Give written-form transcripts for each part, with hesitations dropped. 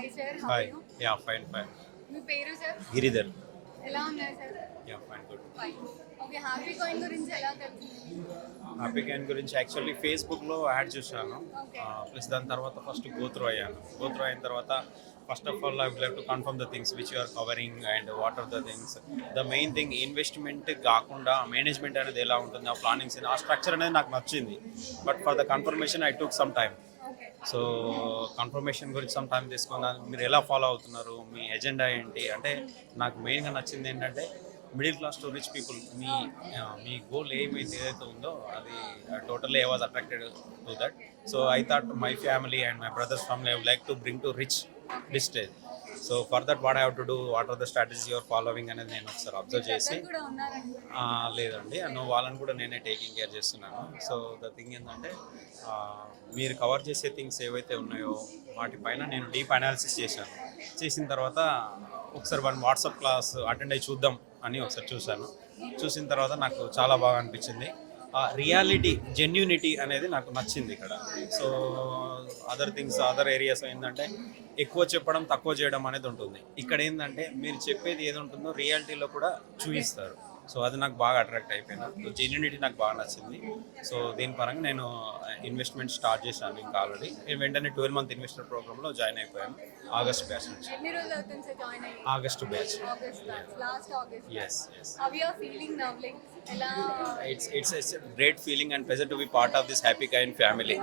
Hi sir, how are Hi. you? Yeah, fine, fine. మీ పేరు sir? Giridhar. ఎలా ఉన్నారు sir? Yeah, fine, good. Fine. Okay, happy coin గురించి ఎలా తెలిసింది? Happy can గురించి యాక్చువల్లీ ఫేస్బుక్లో యాడ్ చూసాను. ఓకే. ప్లస్ దాని తర్వాత ఫస్ట్ గోత్రూ అయ్యాను. గోత్రూ అయిన తర్వాత first of all I would like to confirm the things which you are covering and what are the things. The main thing investment కాకుండా management అనేది ఎలా ఉంటుంది, ఆ ప్లానింగ్స్ ఆ స్ట్రక్చర్ అనేది నాకు నచ్చింది. But for the confirmation I took some time. Okay. So confirmation గురించి సమ్ టైం తీసుకున్నాను. మీరు ఎలా ఫాలో అవుతున్నారు, మీ ఎజెండా ఏంటి అంటే, నాకు మెయిన్గా నచ్చింది ఏంటంటే middle class to rich people. మీ గోల్ ఏదైతే ఉందో అది totally I was attracted to that. So I thought my family and my brother's family I would like to bring to rich లిస్టేజ్. So for that what I have to do, what are the strategies your following అనేది నేను ఒకసారి observe చేసి, brother కూడా ఉన్నారండి. లేదండి వాళ్ళని కూడా నేనే టేకింగ్ కేర్ చేస్తున్నాను. సో ద థింగ్ ఏంటంటే మీరు కవర్ చేసే థింగ్స్ ఏవైతే ఉన్నాయో వాటిపైన నేను డీప్ అనాలిసిస్ చేశాను. చేసిన తర్వాత ఒకసారి వాట్సాప్ క్లాస్ అటెండ్ అయ్యి చూద్దాం అని ఒకసారి చూశాను. చూసిన తర్వాత నాకు చాలా బాగా అనిపించింది. రియాలిటీ, జెన్యూనిటీ అనేది నాకు నచ్చింది ఇక్కడ. So other things, other areas ఏంటంటే ఎక్కువ చెప్పడం తక్కువ చేయడం అనేది ఉంటుంది. ఇక్కడ ఏంటంటే మీరు చెప్పేది ఏది ఉంటుందో రియాలిటీలో కూడా చూపిస్తారు. సో అది నాకు బాగా అట్రాక్ట్ అయిపోయినా. జెన్యూనిటీ నాకు బాగా నచ్చింది. సో దీని పరంగా నేను ఇన్వెస్ట్మెంట్ స్టార్ట్ చేశాను. ఇంకా ఆల్రెడీ నేను వెంటనే 12 month ఇన్వెస్టర్ ప్రోగ్రామ్లో జాయిన్ అయిపోయాను. ఆగస్ట్ బ్యాచ్ నుంచి. ఎన్ని రోజులు అవుతుంది సార్ జాయిన్ అయ్యి? August batch. August last August. Yes, yes. How you are feeling now, like ఎలా? It's a great feeling and pleasure to be part of this Happycoin family.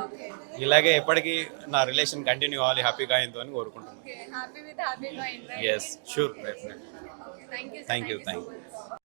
ఇలాగే ఎప్పటికీ నా రిలేషన్ కంటిన్యూ అవ్వాలి హ్యాపీకాయిన్తో అని కోరుకుంటున్నాను. Okay, happy with happy coin, right? Yes, sure, definitely. Thank you. Thank you.